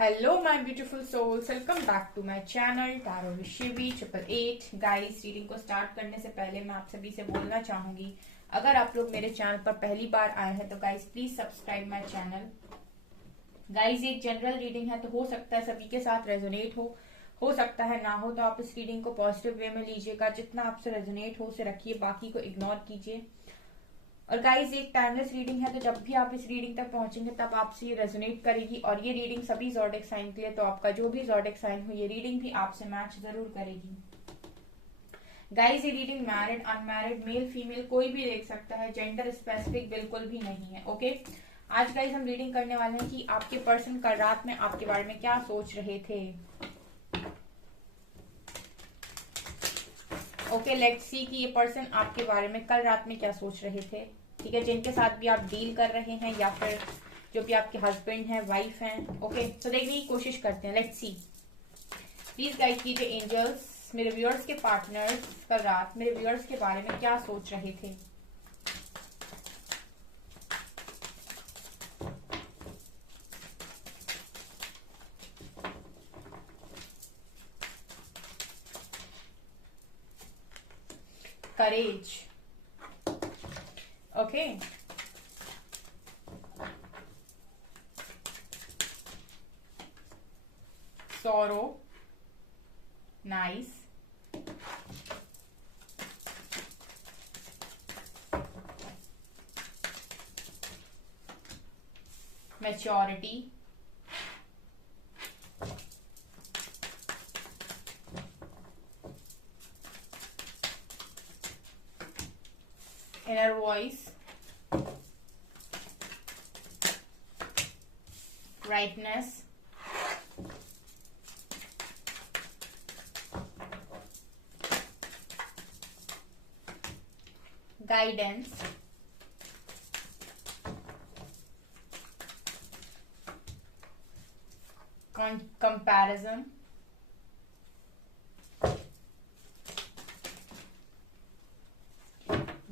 Hello my beautiful souls, welcome back to my channel tarot with Shivi 888। Guys, reading को start करने से पहले मैं आप सभी से बोलना चाहूंगी, अगर आप लोग मेरे चैनल पर पहली बार आए हैं तो guys please subscribe my channel. Guys, ये एक जनरल रीडिंग है तो हो सकता है सभी के साथ रेजोनेट हो सकता है ना हो, तो आप इस रीडिंग को पॉजिटिव वे में लीजिएगा। जितना आपसे रेजोनेट हो उसे रखिए, बाकी को इग्नोर कीजिए। और गाइज, एक टाइमलेस रीडिंग है तो जब भी आप इस रीडिंग तक पहुंचेंगे तब आपसे ये रेजोनेट करेगी। और ये रीडिंग सभी ज़ोडिएक साइन के लिए, तो आपका जो भी ज़ोडिएक साइन हो ये रीडिंग भी आपसे मैच जरूर करेगी। गाइज, ये reading married unmarried male female कोई भी देख सकता है, जेंडर स्पेसिफिक बिल्कुल भी नहीं है। ओके, आज गाइज हम रीडिंग करने वाले हैं कि आपके पर्सन कल रात में आपके बारे में क्या सोच रहे थे। ओके, लेट्स सी कि ये पर्सन आपके बारे में कल रात में क्या सोच रहे थे। ठीक है, जिनके साथ भी आप डील कर रहे हैं या फिर जो भी आपके हस्बैंड हैं, वाइफ हैं। ओके, तो देखने की कोशिश करते हैं। लेट्स सी, प्लीज गाइड कीजिए एंजल्स, मेरे व्यूअर्स के पार्टनर्स कल रात मेरे व्यूअर्स के बारे में क्या सोच रहे थे। Courage, okay, sorrow, nice, maturity, inner voice, rightness, guidance, comparison,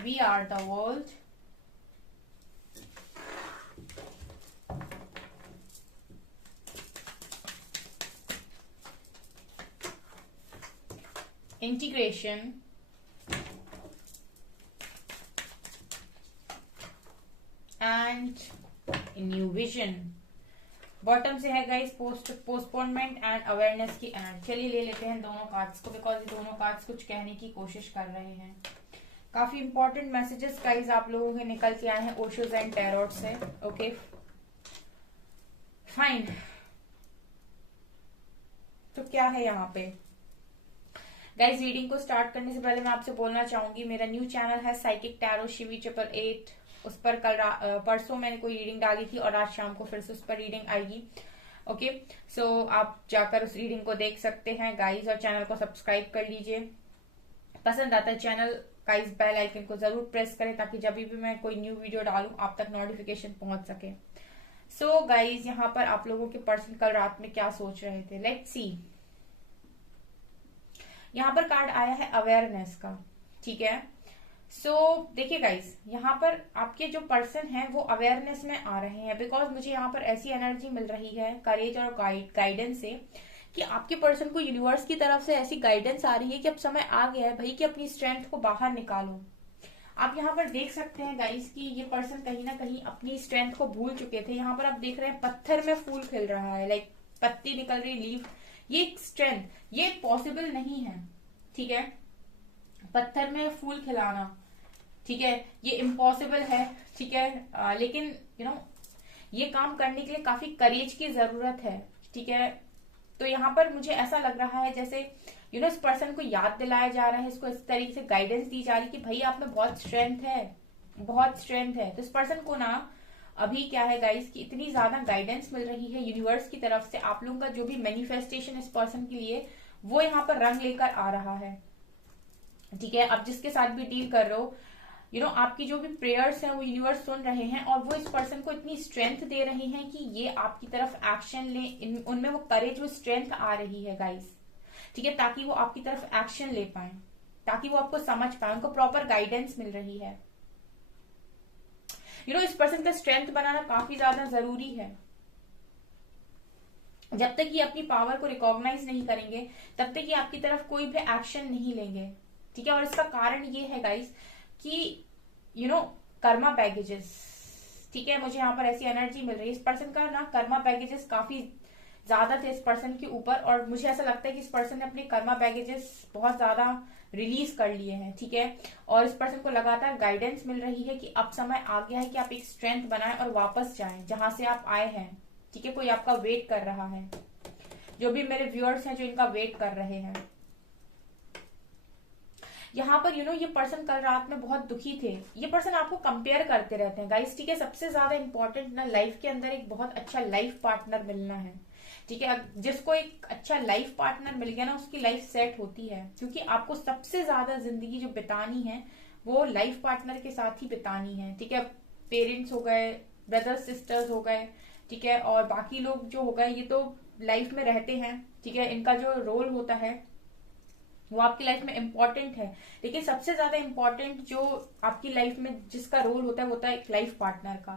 we are the world, integration, and new vision. Bottom से है गाइस पोस्टपोनमेंट एंड अवेयरनेस की एनर्जी। चलिए ले लेते हैं दोनों कार्ड्स को, बिकॉज ये दोनों कार्ड्स कुछ कहने की कोशिश कर रहे हैं। काफी इंपॉर्टेंट मैसेजेस गाइस आप लोगों के निकल के आए हैं ओशोज एंड टैरोट से। ओके फाइन, तो क्या है यहाँ पे गाइस। रीडिंग को स्टार्ट करने से पहले मैं आपसे बोलना चाहूंगी, मेरा न्यू चैनल है साइकिक टैरो शिवी 888। उस पर परसों मैंने कोई रीडिंग डाली थी और आज शाम को फिर से उस पर रीडिंग आएगी। ओके, सो आप जाकर उस रीडिंग को देख सकते हैं गाइस, और चैनल को सब्सक्राइब कर लीजिए। पसंद आता है चैनल गाइस, बेल आइकन को जरूर प्रेस करें ताकि जब भी मैं कोई न्यू वीडियो डालूं आप तक नोटिफिकेशन पहुंच सके। सो गाइस, यहाँ पर आप लोगों के पर्सन कल रात में क्या सोच रहे थे, लेट्स सी। यहाँ पर कार्ड आया है अवेयरनेस का। ठीक है, सो देखिए गाइस, यहाँ पर आपके जो पर्सन है वो अवेयरनेस में आ रहे हैं, बिकॉज मुझे यहाँ पर ऐसी एनर्जी मिल रही है करेज और गाइडेंस से कि आपके पर्सन को यूनिवर्स की तरफ से ऐसी गाइडेंस आ रही है कि अब समय आ गया है भाई कि अपनी स्ट्रेंथ को बाहर निकालो। आप यहाँ पर देख सकते हैं गाइस कि ये पर्सन कहीं ना कहीं अपनी स्ट्रेंथ को भूल चुके थे। यहाँ पर आप देख रहे हैं पत्थर में फूल खिल रहा है, लाइक पत्ती निकल रही, लीफ, ये स्ट्रेंथ, ये पॉसिबल नहीं है। ठीक है, पत्थर में फूल खिलाना, ठीक है, ये इम्पॉसिबल है। ठीक है, लेकिन ये काम करने के लिए काफी करेज की जरूरत है। ठीक है, तो यहाँ पर मुझे ऐसा लग रहा है जैसे इस पर्सन को याद दिलाया जा रहा है, इसको इस तरीके से गाइडेंस दी जा रही है कि भाई आप में बहुत स्ट्रेंथ है, बहुत स्ट्रेंथ है। तो इस पर्सन को ना अभी क्या है गाइस कि इतनी ज्यादा गाइडेंस मिल रही है यूनिवर्स की तरफ से, आप लोगों का जो भी मैनिफेस्टेशन इस पर्सन के लिए वो यहाँ पर रंग लेकर आ रहा है। ठीक है, आप जिसके साथ भी डील कर रहे हो, आपकी जो भी प्रेयर्स हैं वो यूनिवर्स सुन रहे हैं और वो इस पर्सन को इतनी स्ट्रेंथ दे रही हैं कि ये आपकी तरफ एक्शन ले, उनमें वो करेज, वो स्ट्रेंथ आ रही है गाइस। ठीक है, ताकि वो आपकी तरफ एक्शन ले पाए, ताकि वो आपको समझ पाए, उनको प्रॉपर गाइडेंस मिल रही है। इस पर्सन का स्ट्रेंथ बनाना काफी ज्यादा जरूरी है। जब तक ये अपनी पावर को रिकॉग्नाइज नहीं करेंगे तब तक ये आपकी तरफ कोई भी एक्शन नहीं लेंगे, ठीक है। और इसका कारण ये है गाइस कि कर्मा बैगेजेस, ठीक है, मुझे यहाँ पर ऐसी एनर्जी मिल रही है। इस पर्सन का ना कर्मा बैगेजेस काफी ज्यादा थे इस पर्सन के ऊपर, और मुझे ऐसा लगता है कि इस पर्सन ने अपने कर्मा बैगेजेस बहुत ज्यादा रिलीज कर लिए हैं, ठीक है। और इस पर्सन को लगातार गाइडेंस मिल रही है कि अब समय आ गया है कि आप एक स्ट्रेंथ बनाएं और वापस जाएं जहां से आप आए हैं, ठीक है। कोई आपका वेट कर रहा है, जो भी मेरे व्यूअर्स हैं जो इनका वेट कर रहे हैं। यहाँ पर ये पर्सन कल रात में बहुत दुखी थे। ये पर्सन आपको कंपेयर करते रहते हैं गाइस, ठीक है। सबसे ज्यादा इंपॉर्टेंट ना, लाइफ के अंदर एक बहुत अच्छा लाइफ पार्टनर मिलना है, ठीक है। जिसको एक अच्छा लाइफ पार्टनर मिल गया ना, उसकी लाइफ सेट होती है, क्योंकि आपको सबसे ज्यादा जिंदगी जो बितानी है वो लाइफ पार्टनर के साथ ही बितानी है, ठीक है। पेरेंट्स हो गए, ब्रदर्स सिस्टर्स हो गए, ठीक है, और बाकी लोग जो हो गए ये तो लाइफ में रहते हैं, ठीक है। इनका जो रोल होता है वो आपकी लाइफ में इम्पोर्टेंट है, लेकिन सबसे ज्यादा इम्पोर्टेंट जो आपकी लाइफ में जिसका रोल होता है वो होता है एक लाइफ पार्टनर का।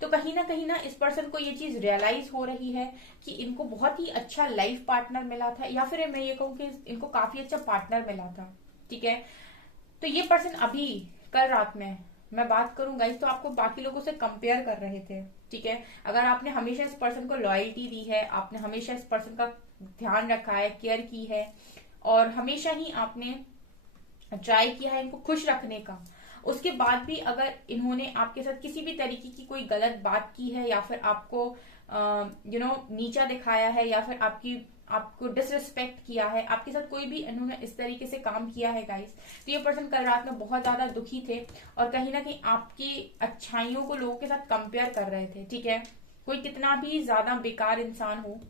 तो कहीं ना इस पर्सन को ये चीज रियलाइज हो रही है कि इनको बहुत ही अच्छा लाइफ पार्टनर मिला था, या फिर मैं ये कहूँ कि इनको काफी अच्छा पार्टनर मिला था, ठीक है। तो ये पर्सन अभी कल रात में मैं बात करूं गाइस तो आपको बाकी लोगों से कंपेयर कर रहे थे, ठीक है। अगर आपने हमेशा इस पर्सन को लॉयल्टी दी है, आपने हमेशा इस पर्सन का ध्यान रखा है, केयर की है, और हमेशा ही आपने ट्राई किया है इनको खुश रखने का, उसके बाद भी अगर इन्होंने आपके साथ किसी भी तरीके की कोई गलत बात की है, या फिर आपको नीचा दिखाया है, या फिर आपको डिसरिस्पेक्ट किया है, आपके साथ कोई भी इन्होंने इस तरीके से काम किया है गाइस, तो ये पर्सन कल रात में बहुत ज्यादा दुखी थे, और कहीं ना कहीं आपकी अच्छाइयों को लोगों के साथ कंपेयर कर रहे थे, ठीक है। कोई कितना भी ज्यादा बेकार इंसान हो,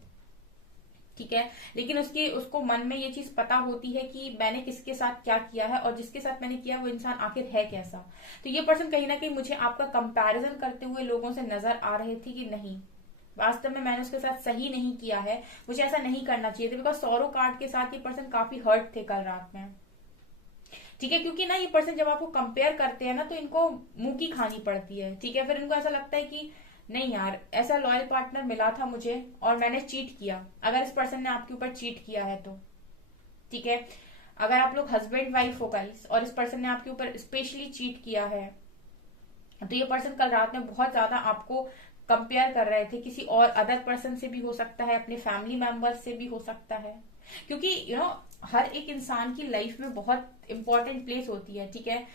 ठीक है, लेकिन उसको मन में ये चीज पता होती है कि मैंने किसके साथ क्या किया है, और जिसके साथ मैंने किया वो इंसान आखिर है कैसा। तो ये पर्सन कहीं ना कहीं मुझे आपका कंपैरिजन करते हुए लोगों से नजर आ रहे थे कि नहीं, वास्तव में मैंने उसके साथ सही नहीं किया है, मुझे ऐसा नहीं करना चाहिए था। बिकॉज सौरो कार्ड के साथ ये पर्सन काफी हर्ट थे कल रात में, ठीक है। क्योंकि ना ये पर्सन जब आपको कंपेयर करते हैं ना तो इनको मुंह की खानी पड़ती है, ठीक है। फिर इनको ऐसा लगता है कि नहीं यार, ऐसा लॉयल पार्टनर मिला था मुझे और मैंने चीट किया। अगर इस पर्सन ने आपके ऊपर चीट किया है तो, ठीक है, अगर आप लोग हस्बैंड वाइफ हो गाइस और इस पर्सन ने आपके ऊपर स्पेशली चीट किया है, तो ये पर्सन कल रात में बहुत ज्यादा आपको कंपेयर कर रहे थे किसी और अदर पर्सन से भी हो सकता है, अपने फैमिली मेंबर्स से भी हो सकता है, क्योंकि हर एक इंसान की लाइफ में बहुत इंपॉर्टेंट प्लेस होती है, ठीक है।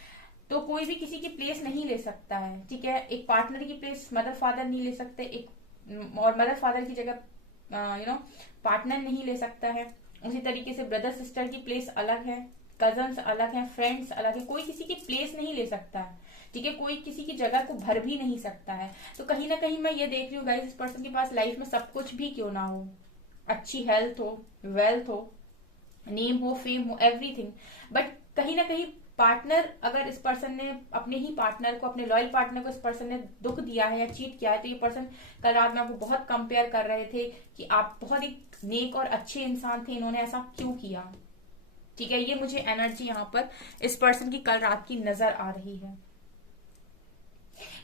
तो कोई भी किसी की प्लेस नहीं ले सकता है, ठीक है। एक पार्टनर की प्लेस मदर फादर नहीं ले सकते, एक और मदर फादर की जगह पार्टनर नहीं ले सकता है। उसी तरीके से ब्रदर सिस्टर की प्लेस अलग है, कजन्स अलग है, फ्रेंड्स अलग है, कोई किसी की प्लेस नहीं ले सकता है, ठीक है। कोई किसी की जगह को भर भी नहीं सकता है। तो कहीं ना कहीं मैं ये देख रही हूँ गाइस, इस पर्सन के पास लाइफ में सब कुछ भी क्यों ना हो, अच्छी हेल्थ हो, वेल्थ हो, नेम हो, फेम हो, एवरीथिंग, बट कहीं ना कहीं पार्टनर, अगर इस पर्सन ने अपने ही पार्टनर को, अपने लॉयल पार्टनर को इस पर्सन ने दुख दिया है या चीट किया है, तो ये पर्सन कल रात में आपको बहुत कंपेयर कर रहे थे कि आप बहुत एक नेक और अच्छे इंसान थे, इन्होंने ऐसा क्यों किया, ठीक है। ये मुझे एनर्जी यहाँ पर इस पर्सन की कल रात की नजर आ रही है।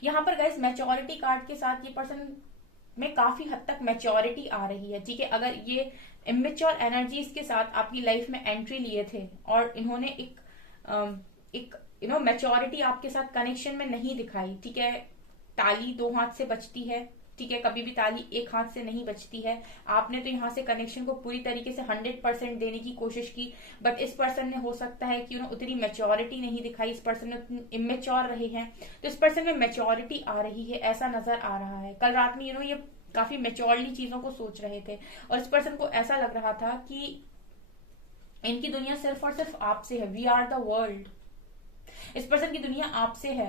यहाँ पर गाइस मैच्योरिटी कार्ड के साथ ये पर्सन में काफी हद तक मैच्योरिटी आ रही है, ठीक है। अगर ये इमेच्योर एनर्जीज के साथ आपकी लाइफ में एंट्री लिए थे और इन्होंने एक मैच्योरिटी आपके साथ कनेक्शन में नहीं दिखाई, ठीक है। ताली दो हाथ से बजती है, ठीक है, कभी भी ताली एक हाथ से नहीं बजती है। आपने तो यहाँ से कनेक्शन को पूरी तरीके से 100% देने की कोशिश की, बट इस पर्सन ने हो सकता है कि उतनी मैच्योरिटी नहीं दिखाई, इस पर्सन ने इमेच्योर रहे हैं, तो इस पर्सन में मैच्योरिटी आ रही है, ऐसा नजर आ रहा है। कल रात में ये काफी मैच्योरली चीजों को सोच रहे थे, और इस पर्सन को ऐसा लग रहा था कि इनकी दुनिया सिर्फ और सिर्फ आपसे है, वी आर द वर्ल्ड। इस पर्सन की दुनिया आपसे है,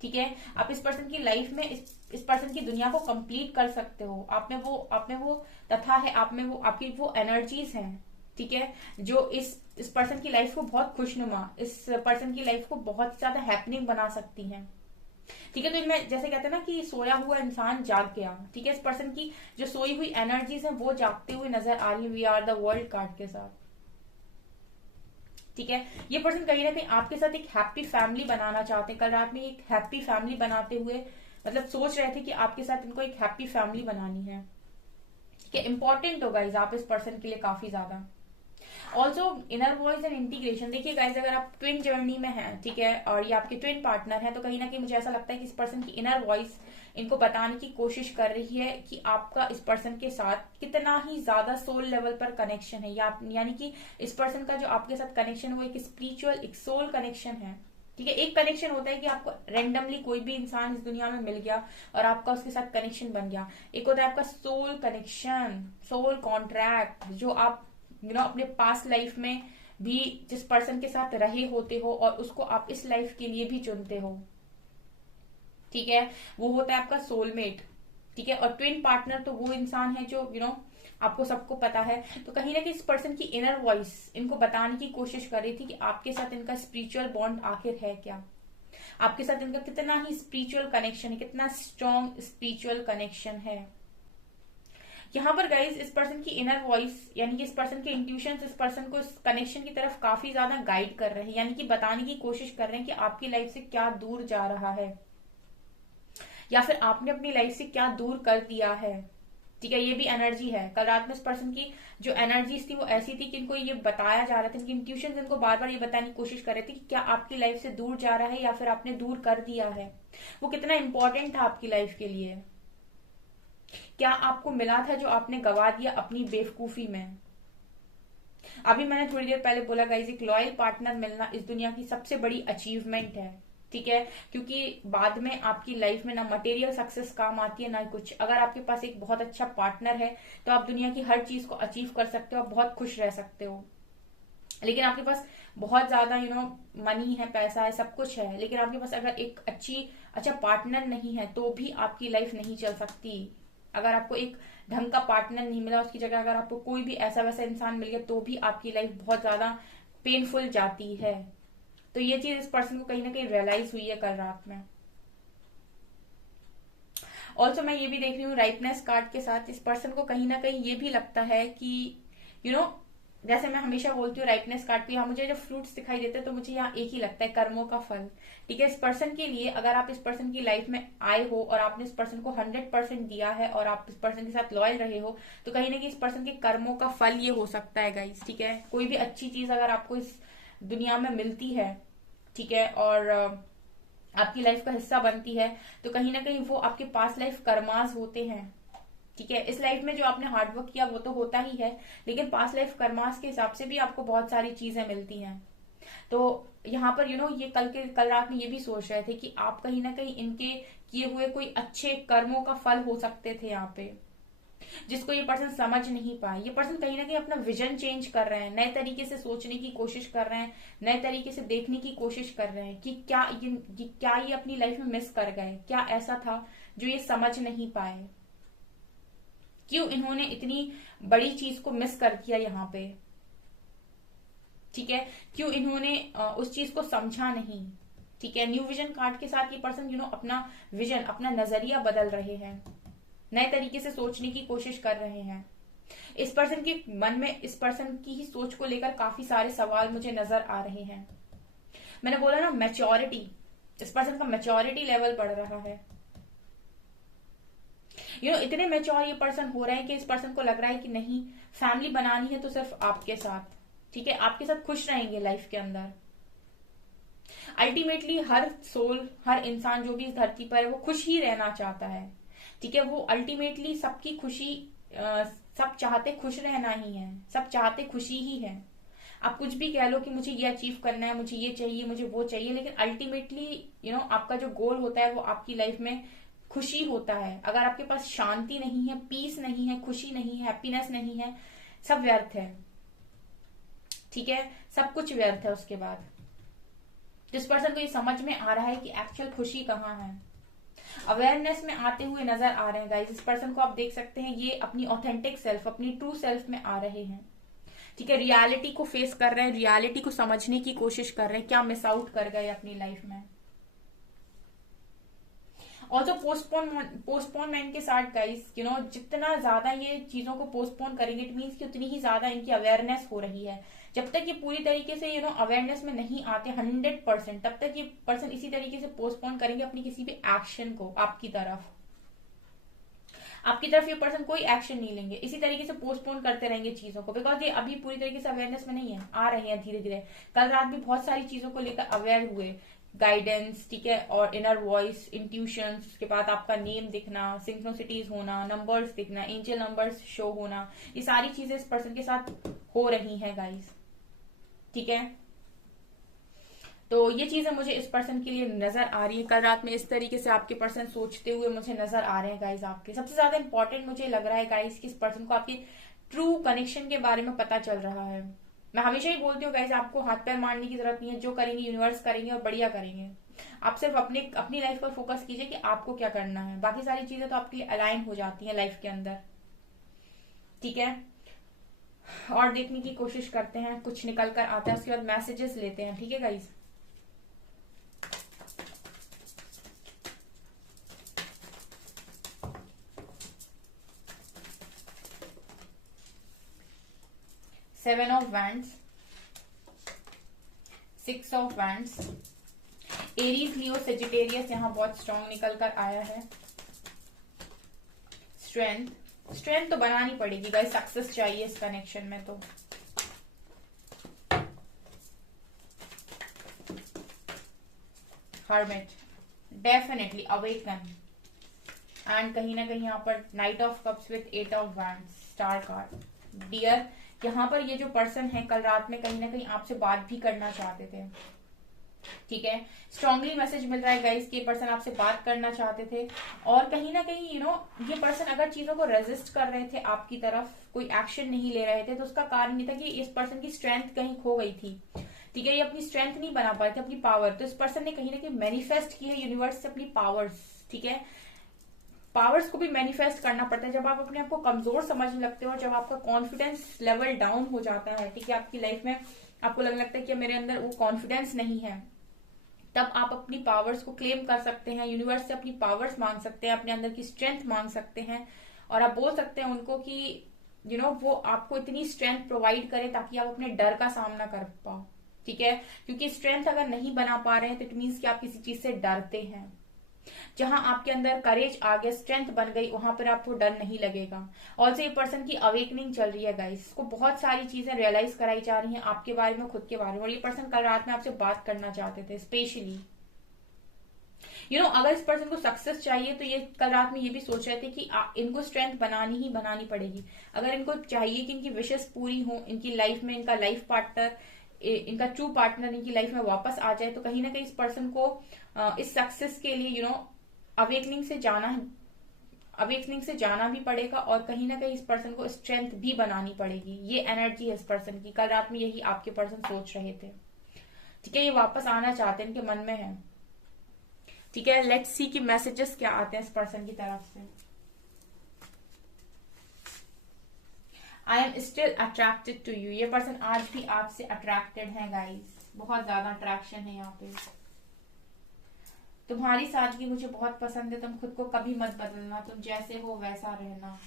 ठीक है। आप इस पर्सन की लाइफ में इस पर्सन की दुनिया को कंप्लीट कर सकते हो। आप में वो तथा है, आप में वो आपकी वो एनर्जीज हैं, ठीक है, जो इस पर्सन की लाइफ को बहुत खुशनुमा, इस पर्सन की लाइफ को बहुत ज्यादा हैपनिंग बना सकती हैं, ठीक है। तो मैं जैसे कहते हैं ना कि सोया हुआ इंसान जाग गया, ठीक है। इस पर्सन की जो सोई हुई एनर्जीज है वो जागते हुए नजर आ रही है we are the world card के साथ, ठीक है। ये पर्सन कहीं ना कहीं आपके साथ एक हैप्पी फैमिली बनाना चाहते हैं। कल रात में एक हैप्पी फैमिली बनाते हुए मतलब सोच रहे थे कि आपके साथ इनको एक हैप्पी फैमिली बनानी है, ठीक है, इंपॉर्टेंट हो गाइज आप इस पर्सन के लिए काफी ज्यादा। Also inner voice and integration, देखिए गाइज अगर आप ट्विन जर्नी में हैं, ठीक है, और ये आपके ट्विन पार्टनर हैं, तो कहीं ना कहीं मुझे ऐसा लगता है कि इस पर्सन की इनर वॉइस इनको बताने की कोशिश कर रही है कि आपका इस पर्सन के साथ कितना ही ज्यादा सोल लेवल पर कनेक्शन है, या यानी कि इस पर्सन का जो आपके साथ कनेक्शन है वो एक स्पिरिचुअल, एक सोल कनेक्शन है। ठीक है, एक कनेक्शन होता है कि आपको रैंडमली कोई भी इंसान इस दुनिया में मिल गया और आपका उसके साथ कनेक्शन बन गया। एक होता है आपका सोल कनेक्शन, सोल कॉन्ट्रैक्ट, जो आप अपने पास्ट लाइफ में भी जिस पर्सन के साथ रहे होते हो और उसको आप इस लाइफ के लिए भी चुनते हो। ठीक है, वो होता है आपका सोलमेट। ठीक है, और ट्विन पार्टनर तो वो इंसान है जो आपको सबको पता है। तो कहीं ना कहीं इस पर्सन की इनर वॉइस इनको बताने की कोशिश कर रही थी कि आपके साथ इनका स्पिरिचुअल बॉन्ड आखिर है क्या, आपके साथ इनका कितना ही स्पिरिचुअल कनेक्शन है, कितना स्ट्रॉन्ग स्पिरिचुअल कनेक्शन है। यहाँ पर गाइज इस पर्सन की इनर वॉइस यानी कि इस पर्सन के इंट्यूशन इस पर्सन को इस कनेक्शन की तरफ काफी ज्यादा गाइड कर रहे हैं, यानी कि बताने की कोशिश कर रहे हैं कि आपकी लाइफ से क्या दूर जा रहा है या फिर आपने अपनी लाइफ से क्या दूर कर दिया है। ठीक है, ये भी एनर्जी है। कल रात में इस पर्सन की जो एनर्जीज थी वो ऐसी थी कि इनको ये बताया जा रहा था, इनकी इंट्यूशन इनको बार बार ये बताने की कोशिश कर रहे थे कि क्या आपकी लाइफ से दूर जा रहा है या फिर आपने दूर कर दिया है, वो कितना इंपॉर्टेंट था आपकी लाइफ के लिए, क्या आपको मिला था जो आपने गवा दिया अपनी बेवकूफी में। अभी मैंने थोड़ी देर पहले बोला गाइस, एक लॉयल पार्टनर मिलना इस दुनिया की सबसे बड़ी अचीवमेंट है। ठीक है, क्योंकि बाद में आपकी लाइफ में ना मटेरियल सक्सेस काम आती है ना कुछ। अगर आपके पास एक बहुत अच्छा पार्टनर है तो आप दुनिया की हर चीज को अचीव कर सकते हो, आप बहुत खुश रह सकते हो। लेकिन आपके पास बहुत ज्यादा मनी है, पैसा है, सब कुछ है, लेकिन आपके पास अगर एक अच्छा पार्टनर नहीं है तो भी आपकी लाइफ नहीं चल सकती। अगर आपको एक ढंग का पार्टनर नहीं मिला, उसकी जगह अगर आपको कोई भी ऐसा वैसा इंसान मिल गया तो भी आपकी लाइफ बहुत ज्यादा पेनफुल जाती है। तो ये चीज इस पर्सन को कहीं ना कहीं रियलाइज हुई है कल रात में। ऑल्सो मैं ये भी देख रही हूँ राइटनेस कार्ड के साथ इस पर्सन को कहीं ना कहीं ये भी लगता है कि जैसे मैं हमेशा बोलती हूँ राइटनेस कार्ड पे यहाँ मुझे जब फ्रूट्स दिखाई देते हैं तो मुझे यहाँ एक ही लगता है, कर्मों का फल। ठीक है, इस पर्सन के लिए अगर आप इस पर्सन की लाइफ में आए हो और आपने इस पर्सन को 100% दिया है और आप इस पर्सन के साथ लॉयल रहे हो, तो कहीं ना कहीं इस पर्सन के कर्मों का फल ये हो सकता है गाइस। ठीक है, कोई भी अच्छी चीज अगर आपको इस दुनिया में मिलती है, ठीक है, और आपकी लाइफ का हिस्सा बनती है, तो कहीं ना कहीं वो आपके पास लाइफ कर्मास होते हैं। ठीक है, इस लाइफ में जो आपने हार्डवर्क किया वो तो होता ही है, लेकिन पास्ट लाइफ कर्मास के हिसाब से भी आपको बहुत सारी चीजें मिलती हैं। तो यहाँ पर ये कल रात में ये भी सोच रहे थे कि आप कहीं ना कहीं इनके किए हुए कोई अच्छे कर्मों का फल हो सकते थे यहाँ पे, जिसको ये पर्सन समझ नहीं पाए। ये पर्सन कहीं ना कहीं अपना विजन चेंज कर रहे हैं, नए तरीके से सोचने की कोशिश कर रहे हैं, नए तरीके से देखने की कोशिश कर रहे हैं कि क्या ये अपनी लाइफ में मिस कर गए, क्या ऐसा था जो ये समझ नहीं पाए, क्यों इन्होंने इतनी बड़ी चीज को मिस कर दिया यहाँ पे। ठीक है, क्यों इन्होंने उस चीज को समझा नहीं। ठीक है, न्यू विजन कार्ड के साथ ये पर्सन अपना विजन, अपना नजरिया बदल रहे हैं, नए तरीके से सोचने की कोशिश कर रहे हैं। इस पर्सन के मन में इस पर्सन की ही सोच को लेकर काफी सारे सवाल मुझे नजर आ रहे हैं। मैंने बोला ना मैच्योरिटी, इस पर्सन का मैच्योरिटी लेवल बढ़ रहा है। इतने मैच्योर ये पर्सन हो रहे हैं कि इस पर्सन को लग रहा है कि नहीं, फैमिली बनानी है तो सिर्फ आपके साथ। ठीक है, आपके साथ खुश रहेंगे लाइफ के अंदर। अल्टीमेटली हर सोल, हर इंसान जो भी इस धरती पर है वो खुश ही रहना चाहता है। ठीक है, वो अल्टीमेटली सबकी खुशी, सब चाहते खुश रहना ही है, सब चाहते खुशी ही है। आप कुछ भी कह लो कि मुझे ये अचीव करना है, मुझे ये चाहिए, मुझे वो चाहिए, लेकिन अल्टीमेटली आपका जो गोल होता है वो आपकी लाइफ में खुशी होता है। अगर आपके पास शांति नहीं है, पीस नहीं है, खुशी नहीं है, हैप्पीनेस नहीं है, सब व्यर्थ है। ठीक है, सब कुछ व्यर्थ है उसके बाद। जिस पर्सन को ये समझ में आ रहा है कि एक्चुअल खुशी कहाँ है, अवेयरनेस में आते हुए नजर आ रहे हैं गाइस। इस पर्सन को आप देख सकते हैं, ये अपनी ऑथेंटिक सेल्फ, अपनी ट्रू सेल्फ में आ रहे हैं। ठीक है, रियलिटी को फेस कर रहे हैं, रियलिटी को समझने की कोशिश कर रहे हैं, क्या मिस आउट कर गए अपनी लाइफ में। ऑल्सो पोस्टपोनमेंट के साथ गाइस जितना ज्यादा ये चीजों को पोस्टपोन करेंगे, इट मीन्स कि उतनी ही ज्यादा इनकी अवेयरनेस हो रही है। जब तक ये पूरी तरीके से अवेयरनेस में नहीं आते 100%, तब तक ये पर्सन इसी तरीके से पोस्टपोन करेंगे अपनी किसी भी एक्शन को आपकी तरफ। आपकी तरफ ये पर्सन कोई एक्शन नहीं लेंगे, इसी तरीके से पोस्टपोन करते रहेंगे चीजों को, बिकॉज ये अभी पूरी तरीके से अवेयरनेस में नहीं है, आ रहे हैं धीरे धीरे। कल रात भी बहुत सारी चीजों को लेकर अवेयर हुए, गाइडेंस, ठीक है, और इनर वॉइस, इंट्यूशन, उसके बाद आपका नेम दिखना, सिंक्रोसिटीज होना, नंबर्स दिखना, एंजल नंबर्स शो होना, ये सारी चीजें इस पर्सन के साथ हो रही हैं गाइस, ठीक है। तो ये चीजें मुझे इस पर्सन के लिए नजर आ रही है, कल रात में इस तरीके से आपके पर्सन सोचते हुए मुझे नजर आ रहे हैं गाइस। आपके सबसे ज्यादा इंपॉर्टेंट मुझे लग रहा है गाइस कि इस पर्सन को आपके ट्रू कनेक्शन के बारे में पता चल रहा है। मैं हमेशा ही बोलती हूँ गाइस, आपको हाथ पैर मारने की जरूरत नहीं है, जो करेंगे यूनिवर्स करेंगे और बढ़िया करेंगे। आप सिर्फ अपनी लाइफ पर फोकस कीजिए कि आपको क्या करना है, बाकी सारी चीजें तो आपके लिए अलाइन हो जाती है लाइफ के अंदर, ठीक है। और देखने की कोशिश करते हैं कुछ निकल कर आता है, उसके बाद मैसेजेस लेते हैं, ठीक है guys. Seven of wands, six of wands, Aries, Leo, Sagittarius यहाँ बहुत स्ट्रांग निकल कर आया है। स्ट्रेंथ तो बनानी पड़ेगी गाइस, सक्सेस चाहिए इस कनेक्शन में तो। हर्मिट, डेफिनेटली अवेकन, एंड कहीं ना कहीं यहाँ पर knight of cups with eight of wands, star card. Dear, यहाँ पर ये जो पर्सन है कल रात में कहीं ना कहीं आपसे बात भी करना चाहते थे, ठीक है। स्ट्रांगली मैसेज मिल रहा है गाइस कि ये पर्सन आपसे बात करना चाहते थे, और कहीं ना कहीं ये पर्सन अगर चीजों को रेजिस्ट कर रहे थे आपकी तरफ, कोई एक्शन नहीं ले रहे थे, तो उसका कारण ये था कि इस पर्सन की स्ट्रेंथ कहीं खो गई थी, ठीक है। ये अपनी स्ट्रेंथ नहीं बना पाए थे, अपनी पावर, तो इस पर्सन ने कहीं ना कहीं मैनिफेस्ट की है यूनिवर्स से अपनी पावर्स, ठीक है। पावर्स को भी मैनिफेस्ट करना पड़ता है जब आप अपने आप को कमजोर समझने लगते हो, और जब आपका कॉन्फिडेंस लेवल डाउन हो जाता है, ठीक है, आपकी लाइफ में आपको लगने लगता है कि मेरे अंदर वो कॉन्फिडेंस नहीं है, तब आप अपनी पावर्स को क्लेम कर सकते हैं, यूनिवर्स से अपनी पावर्स मांग सकते हैं, अपने अंदर की स्ट्रेंथ मांग सकते हैं, और आप बोल सकते हैं उनको कि वो आपको इतनी स्ट्रेंथ प्रोवाइड करे ताकि आप अपने डर का सामना कर पाओ, ठीक है। क्योंकि स्ट्रेंथ अगर नहीं बना पा रहे हैं तो इट मीन्स कि आप किसी चीज से डरते हैं। जहां आपके अंदर करेज आ गया, स्ट्रेंथ बन गई, वहां पर आपको डर नहीं लगेगा। ऑल्सो ये पर्सन की अवेकनिंग चल रही है गाइस, को बहुत सारी चीजें रियलाइज कराई जा रही हैं आपके बारे में, खुद के बारे में, और ये पर्सन कल रात में आपसे बात करना चाहते थे स्पेशली। अगर इस पर्सन को सक्सेस चाहिए तो ये कल रात में ये भी सोच रहे थे कि इनको स्ट्रेंथ बनानी ही बनानी पड़ेगी। अगर इनको चाहिए कि इनकी विशेष पूरी हो, इनकी लाइफ में इनका लाइफ पार्टनर, इनका ट्रू पार्टनर इनकी लाइफ में वापस आ जाए, तो कहीं ना कहीं इस पर्सन को इस सक्सेस के लिए अवेकनिंग से जाना भी पड़ेगा, और कहीं ना कहीं इस पर्सन को स्ट्रेंथ भी बनानी पड़ेगी। ये एनर्जी है इस पर्सन की, कल रात में यही आपके पर्सन सोच रहे थे, ठीक है। ये वापस आना चाहते हैं, इनके मन में है, ठीक है। लेट्स सी कि मैसेजेस क्या आते हैं इस पर्सन की तरफ से। I am still attracted to you, ये पर्सन आज भी आपसे अट्रैक्टेड है गाइस, बहुत ज्यादा अट्रैक्शन है यहाँ पे। तुम्हारी सादगी मुझे बहुत पसंद है, तुम खुद को कभी मत बदलना, तुम जैसे हो वैसा रहना।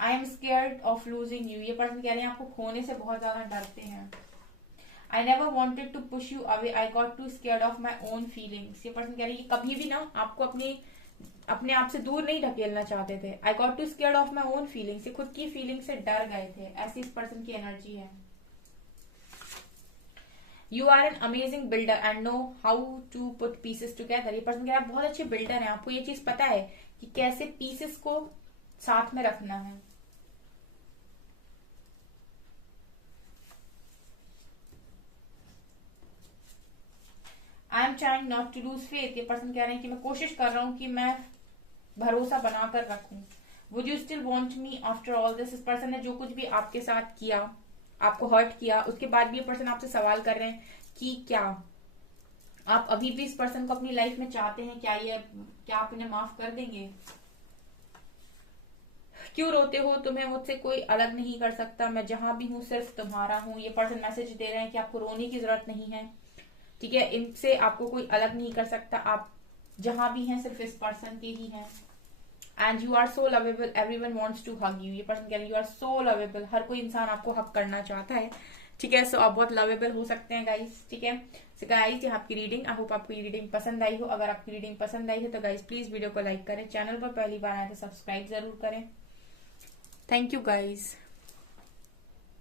I am scared of losing you, ये पर्सन कह रहे हैं आपको खोने से बहुत ज्यादा डरते हैं। I never wanted to push you away, I got too scared of my own feelings, ये पर्सन कह रहे हैं कभी भी ना आपको अपने आप से दूर नहीं ढकेलना चाहते थे। I got too scared of my own feelings, ये खुद की फीलिंग से डर गए थे, ऐसी इस पर्सन की एनर्जी है। You are an amazing builder and know how to put pieces together, ये पर्सन कह रहा है बहुत अच्छे बिल्डर हैं, आपको ये चीज पता है कि कैसे पीसेस को साथ में रखना है। I am trying not to lose faith, ये पर्सन कह रहे हैं कि मैं कोशिश कर रहा हूं कि मैं भरोसा बनाकर रखूं। Would you still want me after all this, इस पर्सन ने जो कुछ भी आपके साथ किया, आपको हर्ट किया, उसके बाद भी ये पर्सन आपसे सवाल कर रहे हैं कि क्या आप अभी भी इस पर्सन को अपनी लाइफ में चाहते हैं, क्या आप इन्हें माफ कर देंगे। क्यों रोते हो, तुम्हें मुझसे कोई अलग नहीं कर सकता, मैं जहां भी हूं सिर्फ तुम्हारा हूं, ये पर्सन मैसेज दे रहे हैं कि आपको रोने की जरूरत नहीं है, ठीक है। इनसे आपको कोई अलग नहीं कर सकता, आप जहां भी हैं सिर्फ इस पर्सन के ही हैं। And you are so lovable, everyone wants to hug you, ये पर्सन कह रहे हैं यू आर सो लवेबल, हर कोई इंसान आपको हक करना चाहता है, ठीक है। सो आप बहुत लवेबल हो सकते हैं गाइस, ठीक है। सो गाइस, ये आपकी रीडिंग, आई होप आपको ये रीडिंग पसंद आई हो। अगर आपकी रीडिंग पसंद आई है तो गाइस प्लीज वीडियो को लाइक करें, चैनल पर पहली बार आए तो सब्सक्राइब जरूर करें। Thank you guys.